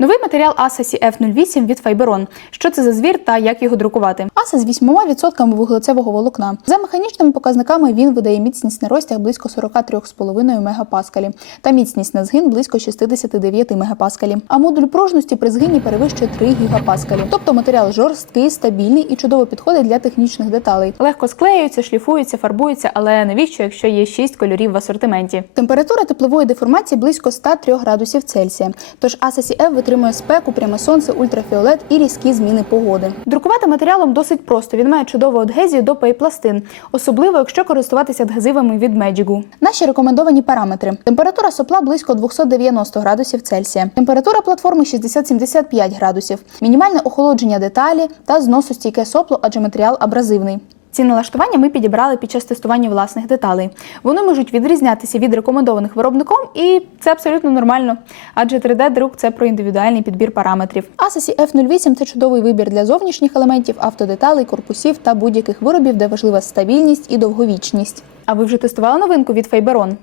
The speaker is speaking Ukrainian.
Новий матеріал ASA CF08 від Fiberon. Що це за звір та як його друкувати? ASA з 8% вуглецевого волокна. За механічними показниками він видає міцність на розтяг близько 43,5 мегапаскалі та міцність на згин близько 69 мегапаскалі. А модуль пружності при згині перевищує 3 гігапаскалі. Тобто матеріал жорсткий, стабільний і чудово підходить для технічних деталей. Легко склеюється, шліфується, фарбується, але навіщо, якщо є 6 кольорів в асортименті? Температура теплової деформації близько 103 градусів Цельсія. Тож ASA CF витримує спеку, пряме сонце, ультрафіолет і різкі зміни погоди. Друкувати матеріалом досить просто. Він має чудову адгезію до пейпластин, особливо якщо користуватися адгезивами від Magigu. Наші рекомендовані параметри: температура сопла близько 290 градусів Цельсія, температура платформи 60-75 градусів, мінімальне охолодження деталі та зносостійке сопло, адже матеріал абразивний. Ці налаштування ми підібрали під час тестування власних деталей. Вони можуть відрізнятися від рекомендованих виробником, і це абсолютно нормально, адже 3D-друк це про індивідуальний підбір параметрів. Asus F08 – це чудовий вибір для зовнішніх елементів, автодеталей, корпусів та будь-яких виробів, де важлива стабільність і довговічність. А ви вже тестували новинку від Fiberon?